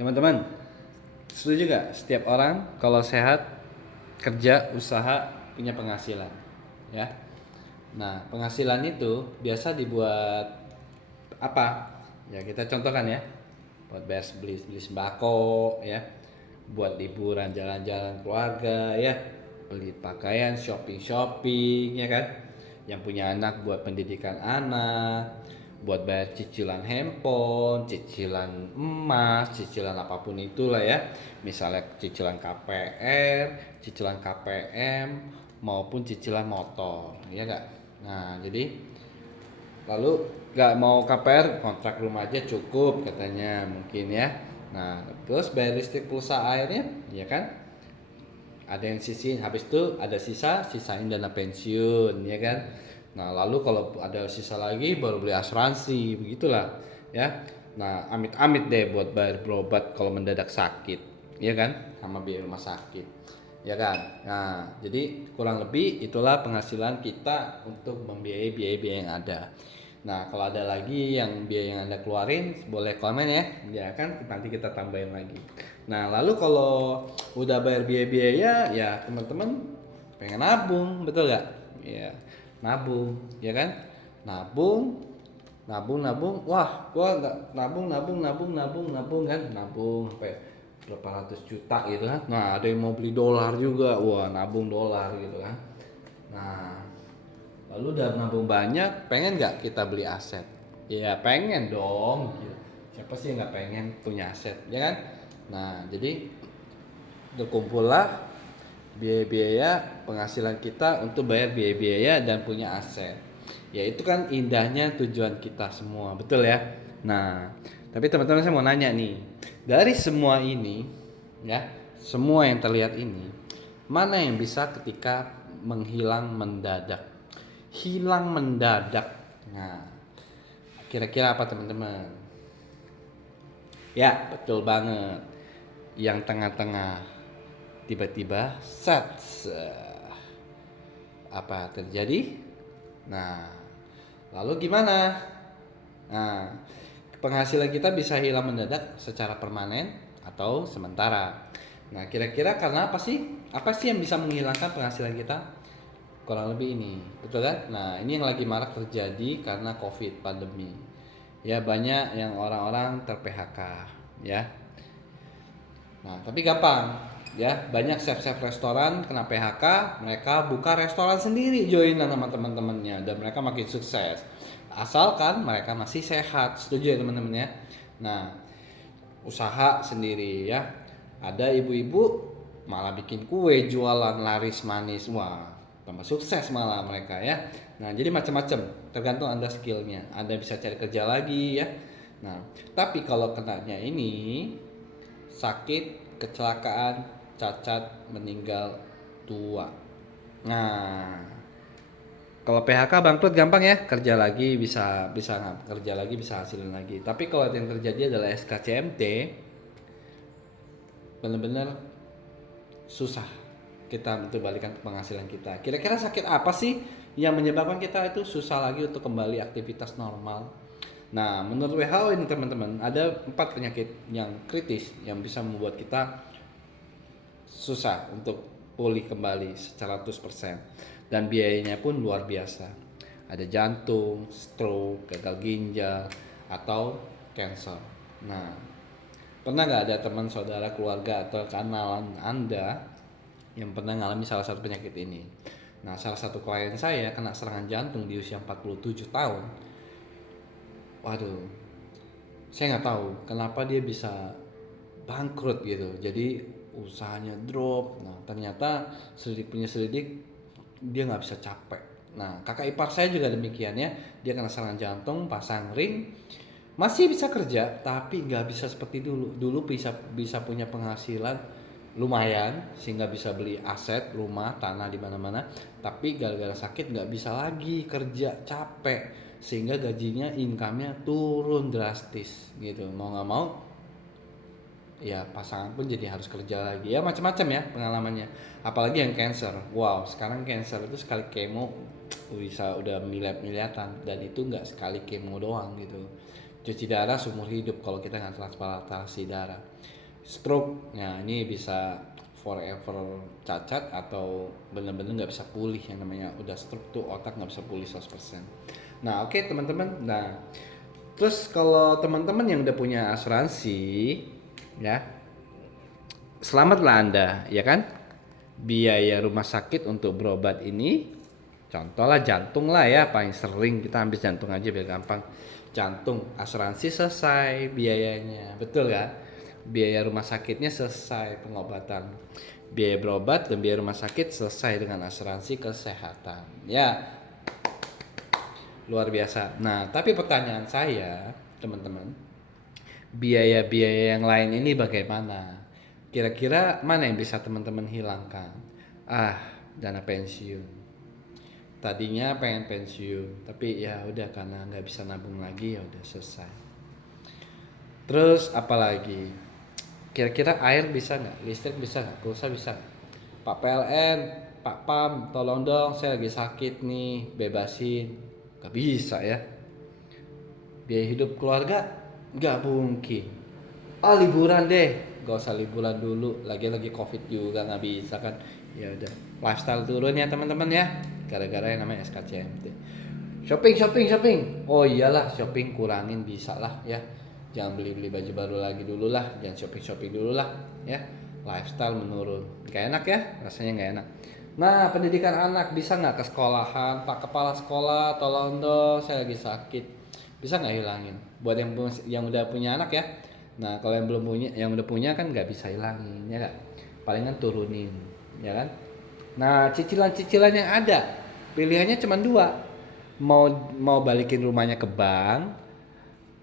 Teman-teman, setuju gak setiap orang kalau sehat, kerja, usaha, punya penghasilan? Ya. Nah, penghasilan itu biasa dibuat apa? Ya, kita contohkan ya. Buat bayar beli sembako ya. Buat liburan jalan-jalan keluarga ya. Beli pakaian, shopping-shopping ya kan. Yang punya anak buat pendidikan anak, buat bayar cicilan handphone, cicilan emas, cicilan apapun itulah ya. Misalnya cicilan KPR, cicilan KPM maupun cicilan motor, ya gak? Nah, jadi lalu gak mau KPR, kontrak rumah aja cukup katanya mungkin ya. Nah, terus bayar listrik pulsa airnya, ya kan? Ada yang sisihin, habis itu ada sisa, sisain dana pensiun, ya kan? Nah, lalu kalau ada sisa lagi baru beli asuransi, begitulah, ya. Nah, amit-amit deh buat bayar berobat kalau mendadak sakit, ya kan? Sama biaya rumah sakit, ya kan? Nah, jadi kurang lebih itulah penghasilan kita untuk membiayai biaya-biaya yang ada. Nah, kalau ada lagi yang biaya yang Anda keluarin, boleh komen ya. Ya kan, nanti kita tambahin lagi. Nah, lalu kalau udah bayar biaya-biaya, ya teman-teman pengen nabung, betul nggak? Ya, nabung, ya kan? Nabung, nabung. Wah, gua nggak nabung kan? Nabung sampai berapa ratus juta gitu kan? Nah, ada yang mau beli dolar juga, wah nabung dolar gitu kan? Nah, lalu udah nabung banyak, pengen nggak kita beli aset? Ya pengen dong. Gila. Siapa sih yang nggak pengen punya aset, ya kan? Nah, jadi terkumpullah biaya-biaya penghasilan kita untuk bayar biaya-biaya dan punya aset. Ya itu kan indahnya tujuan kita semua, betul ya? Nah, tapi teman-teman saya mau nanya nih, dari semua ini, ya, semua yang terlihat ini, mana yang bisa ketika menghilang mendadak? Hilang mendadak. Nah, kira-kira apa teman-teman? Ya, betul banget. Yang tengah-tengah tiba-tiba set apa terjadi? Nah, lalu gimana? Nah, penghasilan kita bisa hilang mendadak secara permanen atau sementara. Nah, kira-kira karena apa sih? Apa sih yang bisa menghilangkan penghasilan kita? Kurang lebih ini, betul kan? Nah, ini yang lagi marak terjadi karena COVID pandemi. Ya, banyak yang orang-orang ter-PHK, ya. Nah, tapi gampang, ya. Banyak chef-chef restoran kena PHK, mereka buka restoran sendiri, joinan sama teman-temannya, dan mereka makin sukses. Asalkan mereka masih sehat, setuju ya teman-teman ya. Nah, usaha sendiri ya. Ada ibu-ibu malah bikin kue jualan laris manis, wah tambah sukses malah mereka ya. Nah, jadi macam-macam, tergantung Anda skillnya. Anda bisa cari kerja lagi ya. Nah, tapi kalau kenanya ini sakit, kecelakaan, cacat, meninggal tua. Nah, kalau PHK bangkrut gampang ya, kerja lagi bisa bisa kerja lagi bisa hasilin lagi. Tapi kalau yang terjadi adalah SKCMT, benar-benar susah kita untuk balikan ke penghasilan kita. Kira-kira sakit apa sih yang menyebabkan kita itu susah lagi untuk kembali aktivitas normal? Nah, menurut WHO ini teman-teman, ada 4 penyakit yang kritis yang bisa membuat kita susah untuk pulih kembali secara 100% dan biayanya pun luar biasa. Ada jantung, stroke, gagal ginjal, atau cancer. Nah, pernah nggak ada teman saudara keluarga atau kenalan Anda yang pernah mengalami salah satu penyakit ini? Nah, salah satu klien saya kena serangan jantung di usia 47 tahun. Waduh, saya nggak tahu kenapa dia bisa bangkrut gitu. Jadi usahanya drop. Nah, ternyata selidik punya selidik dia nggak bisa capek. Nah, kakak ipar saya juga demikian ya. Dia kena serangan jantung, pasang ring, masih bisa kerja, tapi nggak bisa seperti dulu. Dulu bisa bisa punya penghasilan lumayan sehingga bisa beli aset, rumah, tanah di mana-mana. Tapi gara-gara sakit nggak bisa lagi kerja, capek, sehingga gajinya, income-nya turun drastis gitu. Mau nggak mau ya pasangan pun jadi harus kerja lagi ya, macam-macam ya pengalamannya, apalagi yang cancer. Wow, sekarang cancer itu sekali kemo bisa udah miliar-miliaran, dan itu nggak sekali kemo doang gitu. Cuci darah seumur hidup kalau kita nggak transplantasi darah. Stroke, nah ini bisa forever cacat atau benar-benar nggak bisa pulih, yang namanya udah stroke tuh otak nggak bisa pulih 100%. Nah oke, teman-teman, nah terus kalau teman-teman yang udah punya asuransi ya, selamatlah Anda, ya kan? Biaya rumah sakit untuk berobat ini, contoh lah jantung lah ya, paling sering kita ambil jantung aja biar gampang. Jantung, asuransi selesai biayanya, betul ya? Biaya rumah sakitnya selesai, pengobatan. Biaya berobat dan biaya rumah sakit selesai dengan asuransi kesehatan. Ya, luar biasa. Nah, tapi pertanyaan saya, teman-teman, biaya-biaya yang lain ini bagaimana? Kira-kira mana yang bisa teman-teman hilangkan? Ah, dana pensiun. Tadinya pengen pensiun, tapi ya udah karena nggak bisa nabung lagi ya udah selesai. Terus apalagi? Kira-kira air bisa nggak? Listrik bisa nggak? Pulsa bisa nggak? Pak PLN, Pak PAM, tolong dong, saya lagi sakit nih, bebasin. Gak bisa ya. Biaya hidup keluarga nggak mungkin. Ah liburan deh, gak usah liburan dulu, lagi covid juga nggak bisa kan. Ya udah, lifestyle turun ya teman-teman ya, gara-gara yang namanya SKCMT. Shopping. Oh iyalah, shopping kurangin bisa lah ya. Jangan beli baju baru lagi dulu lah, jangan shopping dulu lah ya. Lifestyle menurun, gak enak ya, rasanya gak enak. Nah, pendidikan anak bisa nggak ke sekolahan? Pak Kepala Sekolah, tolong dong, saya lagi sakit. Bisa nggak hilangin? Buat yang udah punya anak ya. Nah, kalau yang belum punya, yang udah punya kan nggak bisa hilangin, ya nggak? Palingan turunin, ya kan? Nah, cicilan-cicilan yang ada, pilihannya cuma dua. Mau mau balikin rumahnya ke bank,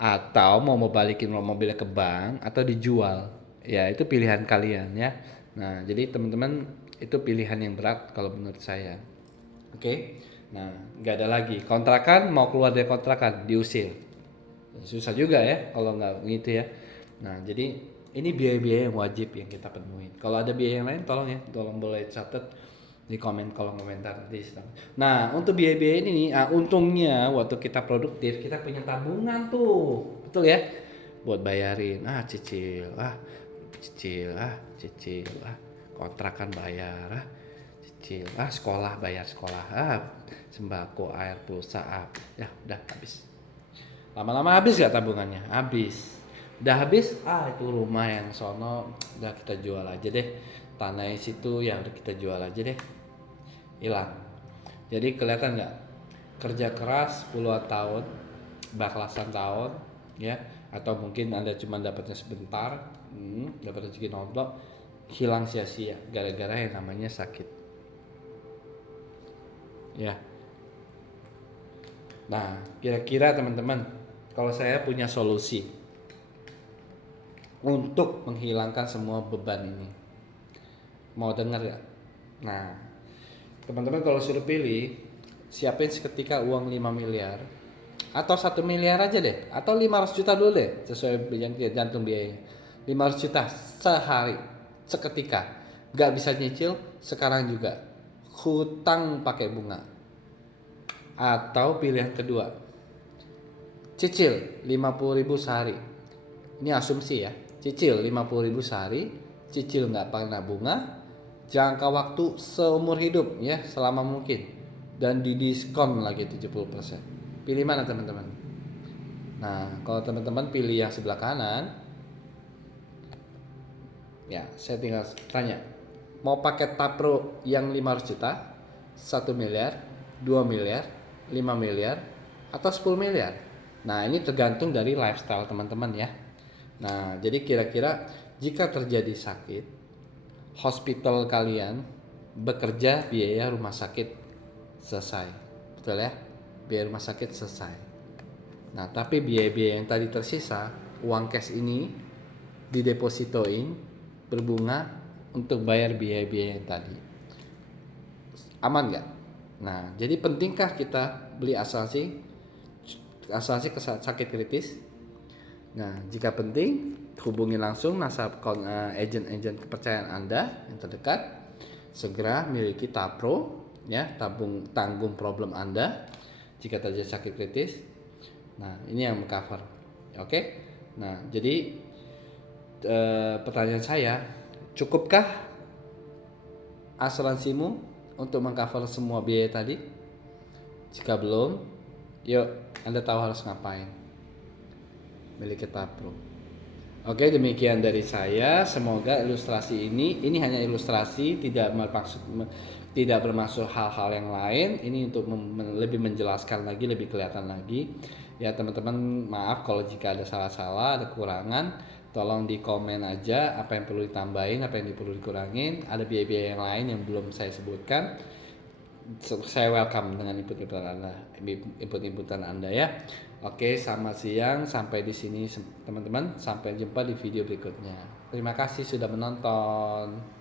atau mau balikin mobilnya ke bank, atau dijual. Ya, itu pilihan kalian ya. Nah, jadi teman-teman, itu pilihan yang berat kalau menurut saya. Oke. Nah, nggak ada lagi. Kontrakan, mau keluar dari kontrakan diusir. Susah juga ya kalau nggak gitu ya. Nah, jadi ini biaya-biaya yang wajib yang kita penuhi. Kalau ada biaya yang lain tolong ya, tolong boleh catat di kolom komentar di situ. Nah, untuk biaya-biaya ini nih, untungnya waktu kita produktif kita punya tabungan tuh, betul ya? Buat bayarin, cicil, kontrakan bayar, cicil, sekolah bayar sekolah, sembako, air, pulsa, ya udah habis. Lama-lama habis gak tabungannya? Habis. Udah habis, itu rumah yang sono udah kita jual aja deh. Tanah yang situ ya udah kita jual aja deh. Hilang. Jadi kelihatan nggak, kerja keras puluhan tahun, belasan tahun ya, atau mungkin Anda cuma dapatnya sebentar, dapat rezeki nonton, hilang sia-sia gara-gara yang namanya sakit ya. Nah, kira-kira teman-teman, kalau saya punya solusi untuk menghilangkan semua beban ini, mau dengar ya? Nah, teman-teman kalau suruh pilih, siapin seketika uang 5 miliar atau 1 miliar aja deh, atau 500 juta dulu deh, sesuai yang jantung biayanya. 500 juta sehari, seketika, gak bisa nyicil sekarang juga, hutang pakai bunga. Atau pilihan kedua, cicil 50.000 sehari. Ini asumsi ya, cicil 50.000 sehari, cicil nggak pernah bunga, jangka waktu seumur hidup ya, selama mungkin, dan didiskon lagi 70%. Pilih mana teman-teman? Nah, kalau teman-teman pilih yang sebelah kanan, ya saya tinggal tanya, mau pakai Tapro yang 500 juta, 1 miliar, 2 miliar, 5 miliar, atau 10 miliar? Nah, ini tergantung dari lifestyle teman-teman ya. Nah, jadi kira-kira jika terjadi sakit, hospital kalian bekerja, biaya rumah sakit selesai, betul ya? Biaya rumah sakit selesai. Nah, tapi biaya-biaya yang tadi tersisa, uang cash ini didepositoin berbunga untuk bayar biaya-biaya yang tadi. Aman nggak? Nah, jadi pentingkah kita beli asuransi sakit kritis? Nah, jika penting, hubungi langsung nasabah agen kepercayaan Anda yang terdekat. Segera miliki Tapro ya, tanggung problem Anda jika terjadi sakit kritis. Nah, ini yang cover. Oke. Nah, jadi pertanyaan saya, cukupkah asuransimu untuk mengcover semua biaya tadi? Jika belum, yuk Anda tahu harus ngapain. Milik Ketapro. Oke, demikian dari saya. Semoga ilustrasi ini hanya ilustrasi, tidak bermaksud hal-hal yang lain. Ini untuk lebih menjelaskan lagi, lebih kelihatan lagi. Ya teman-teman, maaf kalau jika ada salah-salah, ada kekurangan. Tolong di komen aja apa yang perlu ditambahin, apa yang perlu dikurangin. Ada biaya-biaya yang lain yang belum saya sebutkan. Saya welcome dengan input-inputan Anda ya. Oke, selamat siang. Sampai di sini teman-teman. Sampai jumpa di video berikutnya. Terima kasih sudah menonton.